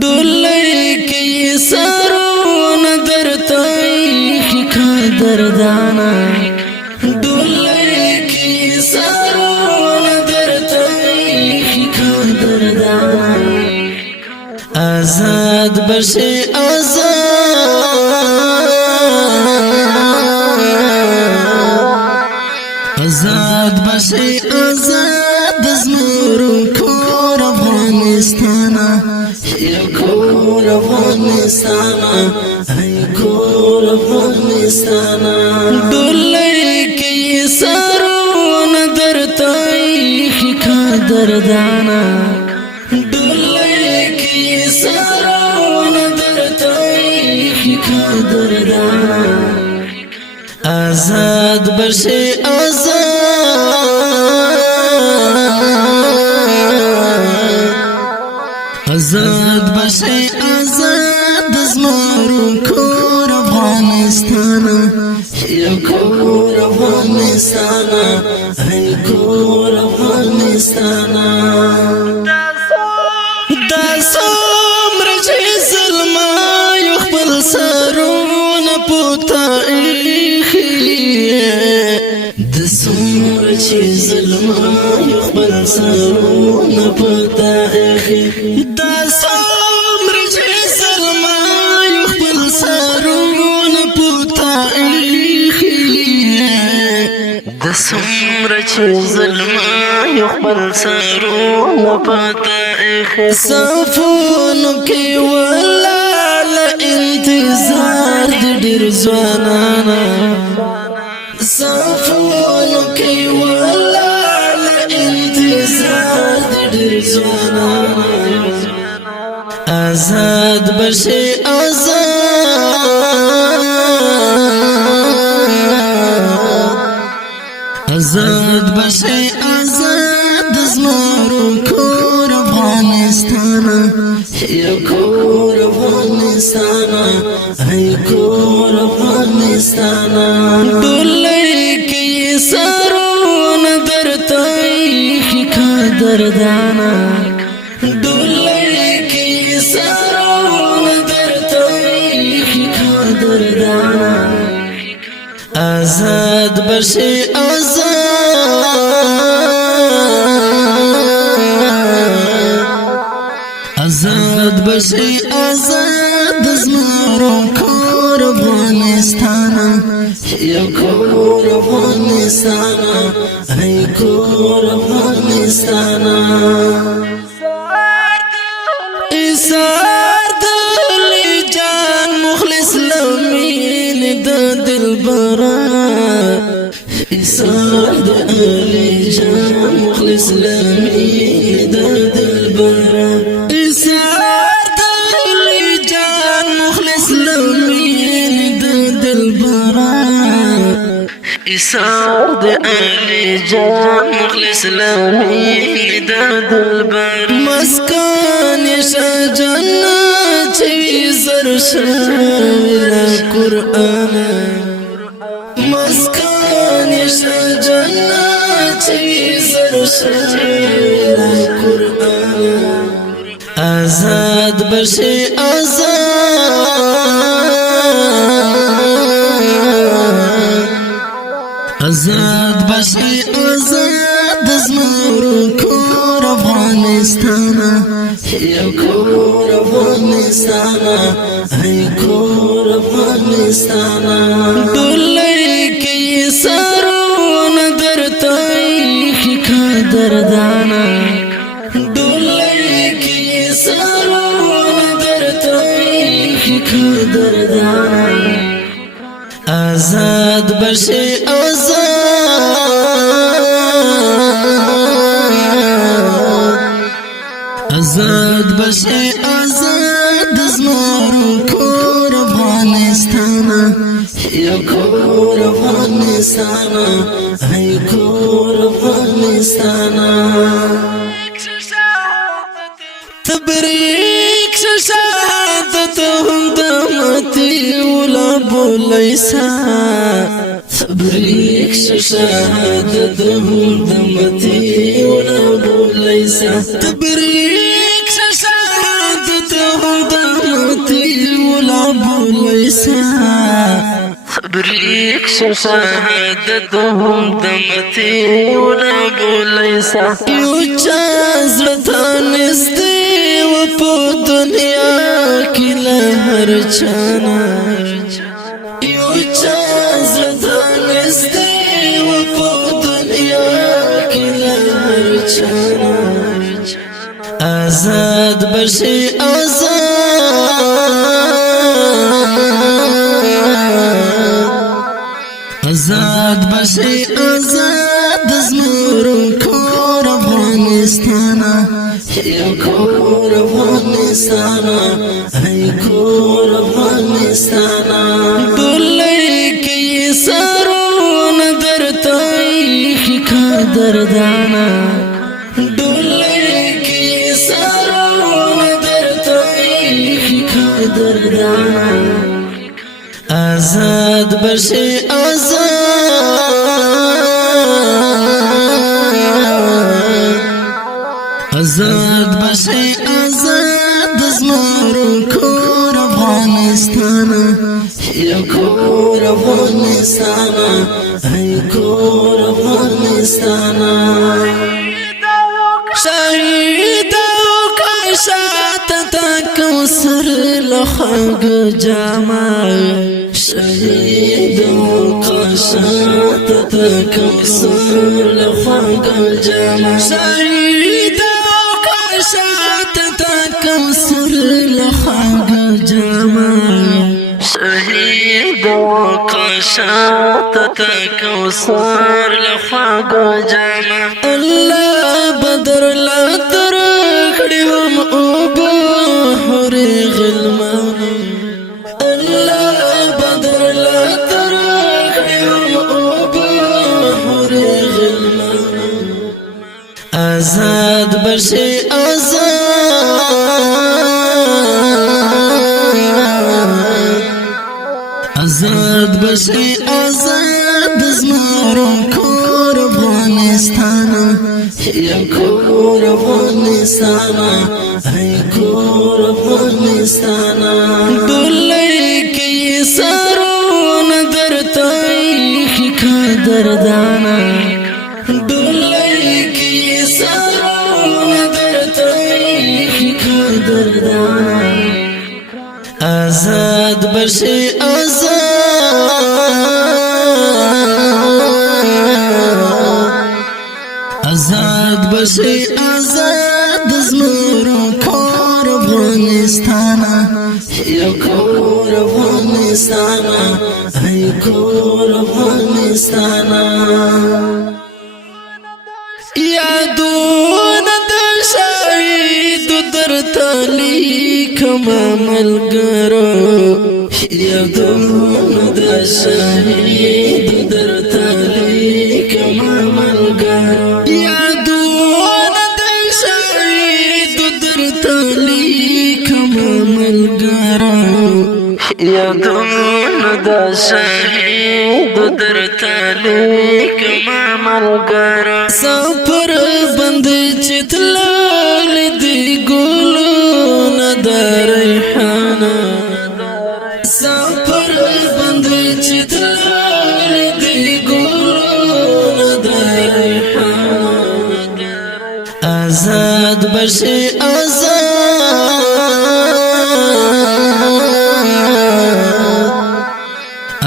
डोलई की सरोन दरताई खिका दरदाना डोलई की सरोन दरताई खिका दरदाना आजाद बशे आजाद बशे आजाद ज़मूरों खोर अफ़ग़ानिस्ताना ये खोर अफ़ग़ानिस्ताना है खोर अफ़ग़ानिस्ताना डोलई की सरोन दरताई खिका दरदाना डोलई की सरोन दरताई खिका दरदाना आजाद बशे आजाद बशे आजाद ज़मूरों खोर अफ़ग़ानिस्ताना ये खोर अफ़ग़ानिस्ताना है खोर अफ़ग़ानिस्ताना दासोमर चे ज़ुल्मा युखबल सरोन पुताई दसोमर चे ज़ुल्मा युखबल सरोन पुताई दसोमर चे ज़ुल्मा युखबल सरोन पुताई दसोमर चे ज़ुल्मा युखबल सरोन पुताई सफोन के वलाल इंतजार दिर ज़वानाना सफोन के वलाल इंतजार दिर ज़वानाना आजाद बशे आजाद बशे आजाद ज़मूरों खोर अफ़ग़ानिस्ताना ये खोर अफ़ग़ानिस्ताना है खोर अफ़ग़ानिस्ताना डोलई की सरोन दरताई खिका दरदाना डोलई की सरोन दरताई खिका दरदाना आजाद बशे आजाद बशे आजाद ज़मूरों खोर अफ़ग़ानिस्ताना ये खोर अफ़ग़ानिस्ताना है खोर अफ़ग़ानिस्ताना इसार दिली जान मुखलिस लमीन दा दिलबरा इसार दिली जान मुखलिस लमीन दा दिलबरा इसार दिली जान मुखलिस लमीन दा दिलबरा इसार दिली जान मुखलिस लमीन दा दिलबरा मस्कान शजन्ना चवी ज़रशा कुरान मस्कान शजन्ना चवी ज़रशा कुरान आजाद बशे आजाद बशे आजाद ज़मूरों खोर अफ़ग़ानिस्ताना ये खोर अफ़ग़ानिस्ताना है खोर अफ़ग़ानिस्ताना डोलई की सरोन दरताई खिका दरदाना डोलई की सरोन दरताई खिका दरदाना आजाद बशे आजाद बशे आजाद ज़मूरों खोर अफ़ग़ानिस्ताना ये खोर अफ़ग़ानिस्ताना है खोर अफ़ग़ानिस्ताना तबरीक शहादत हम दमती उला बोलैसा صبريك شهادة دمتي ولا بوليسا تبريك شهادة دمتي ولا بوليسا صبريك شهادة دمتي ولا بوليسا يوجاز لتانستي وفو دنيا كلا هرچانا يوجاز لتانستي وفو دنيا كلا هرچانا آزاد بشي آزاد بشي آزاد زمرو کور افغانستانا یا کور افغانستانا ای کور افغانستانا دلی کی سرون درتای خکا دردانا دلی کی سرون درتای خکا دردانا آزاد بشي آزاد بشي آزاد زمرو کور افغانستانا یا کور افغانستانا ای کور افغانستانا شهید وکشات تکوسر لخاق جامع شهيد وقشات تكسر لخاق الجمع شهيد وقشات تكسر لخاق الجمع شهيد وقشات تكسر لخاق الجمع الله بدر لا تركهم أبو ريغ الماني آزاد بشي آزاد بشي آزاد زمرو کور افغانستانا یا کور افغانستانا ای کور افغانستانا دلی کی سرون درتای خکا دردانا دلی کی سرون درتای خکا دردانا آزاد بشي آزاد بشي آزاد زمرو کور افغانستانا یا کور افغانستانا ای کور افغانستانا یادون د شهید درتلی کما ملګرو یادون د شهید درتلی کما ملګرو یادون د شهید درتلی کما ملګرو یادون د شهید درتلی کما ملګرو سفر بند چتلال دی ګلو نه ریحانه سفر بند چتلال دی ګلو نه ریحانه آزاد بشي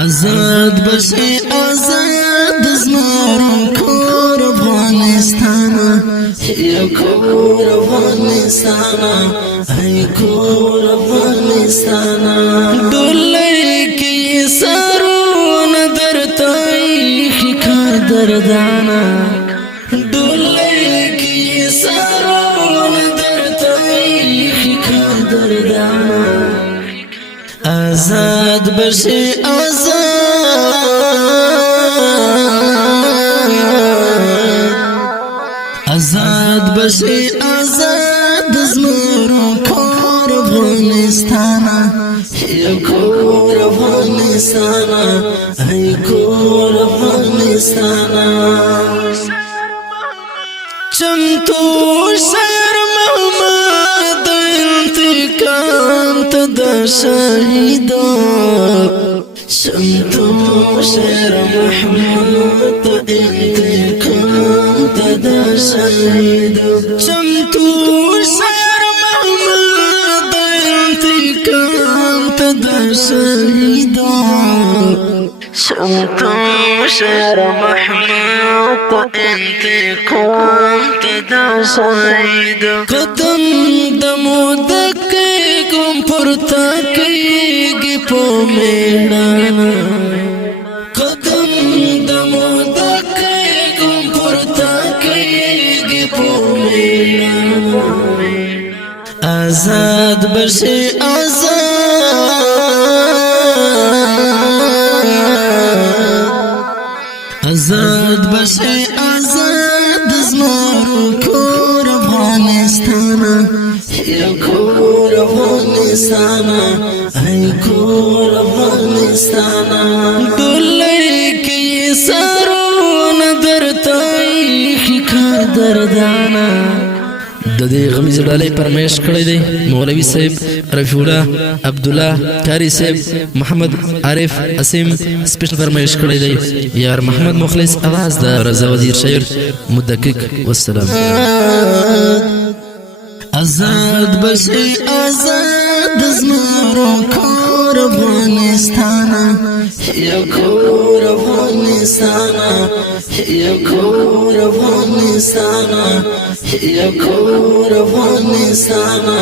آزاد بشي آزاد زمرو کور افغانستانا یا کور افغانستانا ای کور افغانستانا دلی کی سرون درتای خکا دردانا دلی کی سرون درتای خکا دردانا آزاد بشي آزاد بشي آزاد زمرو کور افغانستانا یا کور افغانستانا ای کور افغانستانا افغانستانا چمتو شیر محمد انتقام تدا شهیدا چمتو شیر محمد انتقام تدا شهیدا چمتو شیر محمد انتقام تدا شهیدا شمتو شیر محمد انتقام تدا شهیدا قدم دمو دکی گم پرتا کیگی پو میڑانا قدم دمو دکی گم پرتا کیگی پو میڑانا آزاد بشی آزاد بشی آزاد زمارو کور افغانستانا یا کور افغانستانا ای کور افغانستانا دلی کی سرون درتای خیکار دردانا د دې غمیز ډالۍ پرمیش کړی دی مولوي صاحب رفیع الله عبدالله کاری صاحب محمد عارف اسیم سپیشل فرمایش کړی دی یار محمد مخلص आवाज د رضا وزیر شاعر مدقق والسلام آزاد بشي آزاد زمارو کور افغانستانا یا کور افغانستانا یا کور افغانستانا یا کور افغانستانا